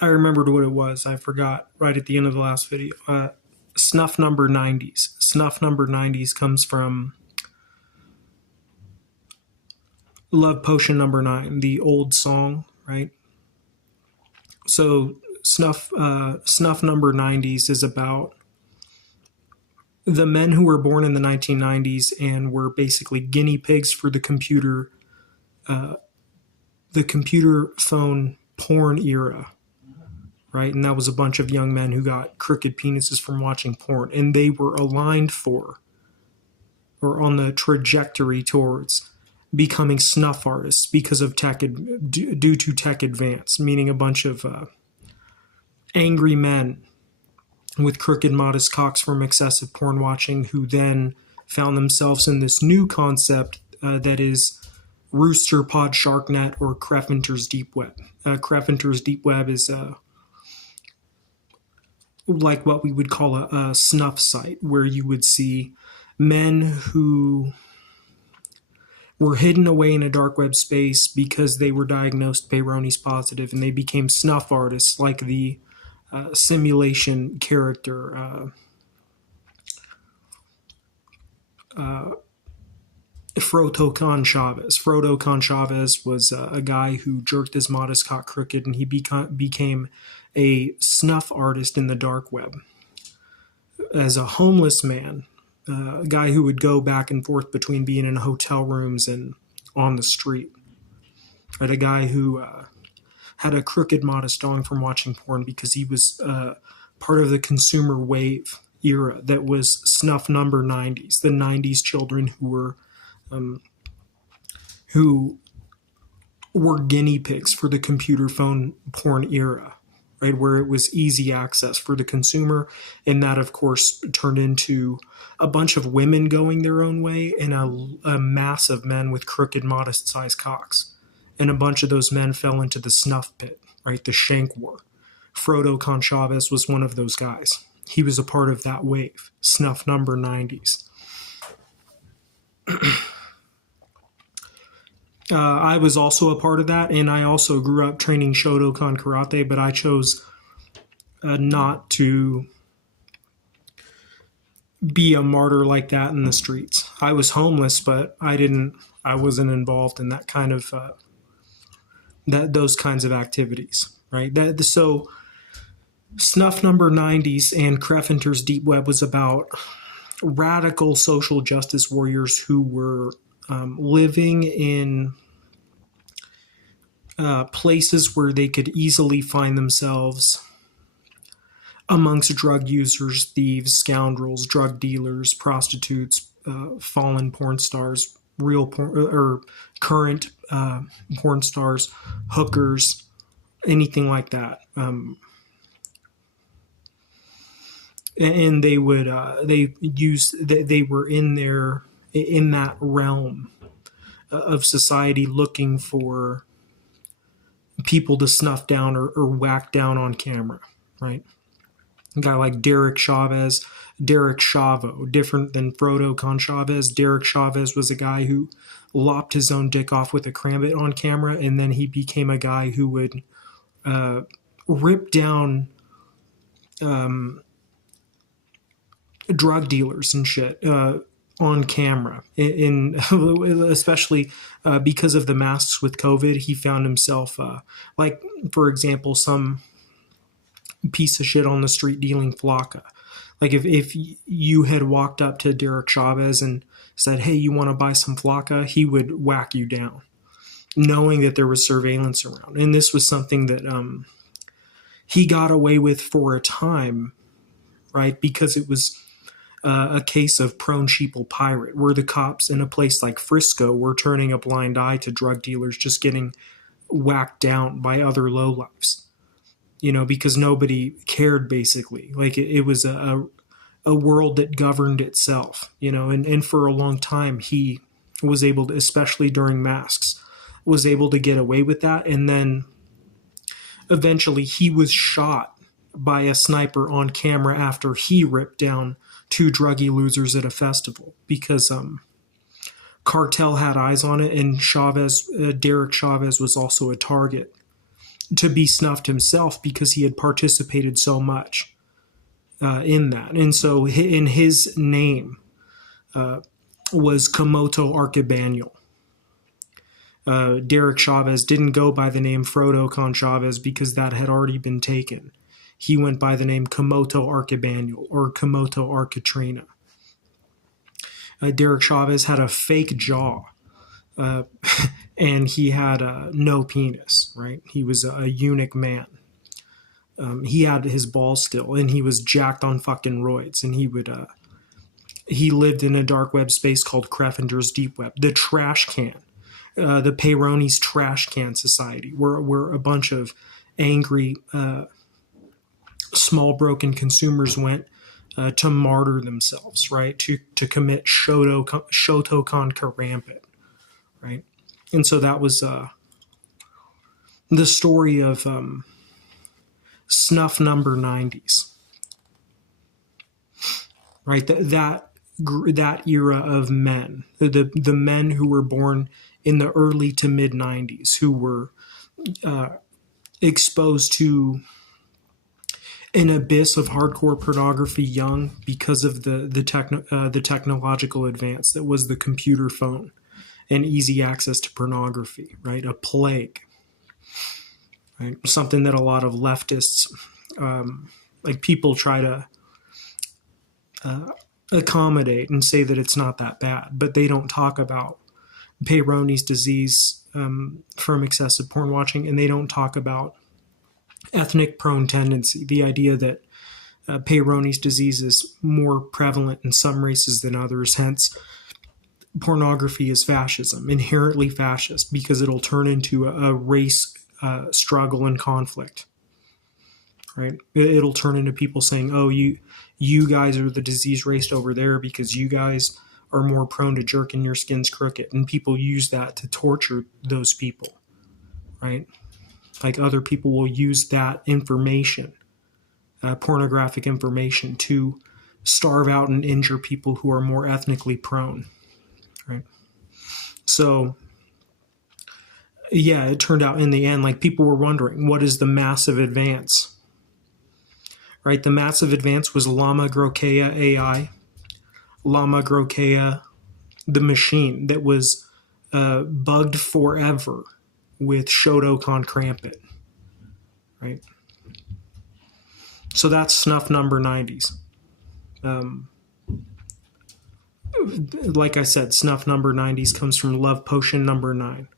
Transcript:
I remembered what it was. I forgot right at the end of the last video. Snuff Number 90s. Snuff Number 90s comes from Love Potion Number 9, the old song, right? So Snuff Number 90s is about the men who were born in the 1990s and were basically guinea pigs for the computer phone porn era, right? And that was a bunch of young men who got crooked penises from watching porn, and they were aligned for, or on the trajectory towards, becoming snuff artists because of due to tech advance, meaning a bunch of angry men with crooked, modest cocks from excessive porn watching who then found themselves in this new concept that is Rooster Pod Sharknet or Creffinter's Deep Web. Creffinter's Deep Web is like what we would call a snuff site, where you would see men who were hidden away in a dark web space because they were diagnosed Peyronie's positive, and they became snuff artists like the simulation character Frodo Con Chavez. Frodo Con Chavez was a guy who jerked his modest cock crooked, and he became a snuff artist in the dark web. As a homeless man, a guy who would go back and forth between being in hotel rooms and on the street. Right, a guy who had a crooked, modest dong from watching porn because he was part of the consumer wave era that was Snuff Number 90s, the 90s children who were guinea pigs for the computer phone porn era, right, where it was easy access for the consumer. And that, of course, turned into a bunch of women going their own way and a mass of men with crooked, modest-sized cocks. And a bunch of those men fell into the snuff pit, right, the shank war. Frodo Con Chavez was one of those guys. He was a part of that wave, Snuff Number 90s. I was also a part of that, and I also grew up training Shotokan karate, but I chose not to be a martyr like that in the streets. I was homeless, but I wasn't involved in that kind of those kinds of activities, right? So Snuff Number 90s and Creffinter's Deep Web was about radical social justice warriors who were living in places where they could easily find themselves amongst drug users, thieves, scoundrels, drug dealers, prostitutes, fallen porn stars, real porn or current porn stars, hookers, anything like that. And they would they were in that realm of society looking for people to snuff down or whack down on camera, right? A guy like Derek Chavo, different than Frodo Con Chavez. Derek Chavez was a guy who lopped his own dick off with a crampet on camera, and then he became a guy who would rip down drug dealers and shit on camera. Especially because of the masks with COVID, he found himself, like, for example, some piece of shit on the street dealing flocka. Like if you had walked up to Derek Chavez and said, hey, you want to buy some flocka? He would whack you down, knowing that there was surveillance around. And this was something that he got away with for a time, right? Because it was a case of prone sheeple pirate, where the cops in a place like Frisco were turning a blind eye to drug dealers just getting whacked down by other lowlifes, because nobody cared, basically. Like it was a world that governed itself, and for a long time he was able to, especially during masks, was able to get away with that. And then eventually he was shot by a sniper on camera after he ripped down two druggy losers at a festival because cartel had eyes on it, and Derek Chavez was also a target to be snuffed himself because he had participated so much in that. And so in his name was Komoto Archibaniel. Derek Chavez didn't go by the name Frodo Conchavez because that had already been taken. He went by the name Komoto Archibaniel or Komoto Architrina. Derek Chavez had a fake jaw, and he had no penis, right? He was a eunuch man. He had his balls still, and he was jacked on fucking roids, and he lived in a dark web space called Creffinger's Deep Web, the trash can. The Peyronie's Trash Can Society, where a bunch of angry, small broken consumers went to martyr themselves, right? To commit Shotokan Karampit, right? And so that was the story of Snuff Number 90s, right? That era of men, the men who were born in the early to mid 90s, who were exposed to an abyss of hardcore pornography young because of the technological advance that was the computer phone and easy access to pornography, right? A plague, right? Something that a lot of leftists, like people try to accommodate and say that it's not that bad, but they don't talk about Peyronie's disease from excessive porn watching, and they don't talk about ethnic prone tendency, the idea that Peyronie's disease is more prevalent in some races than others. Hence, pornography is fascism, inherently fascist, because it'll turn into a race struggle and conflict. Right? It'll turn into people saying, "Oh, you guys are the disease race over there because you guys are more prone to jerking your skins crooked," and people use that to torture those people, right? Like other people will use that information, pornographic information, to starve out and injure people who are more ethnically prone, right? So, yeah, it turned out in the end, like people were wondering, what is the massive advance? Right? The massive advance was Llama Grokea AI, Llama Grokea, the machine that was bugged forever with Shotokan Krampit, right? So that's Snuff Number 90s. Like I said, Snuff Number 90s comes from Love Potion Number 9.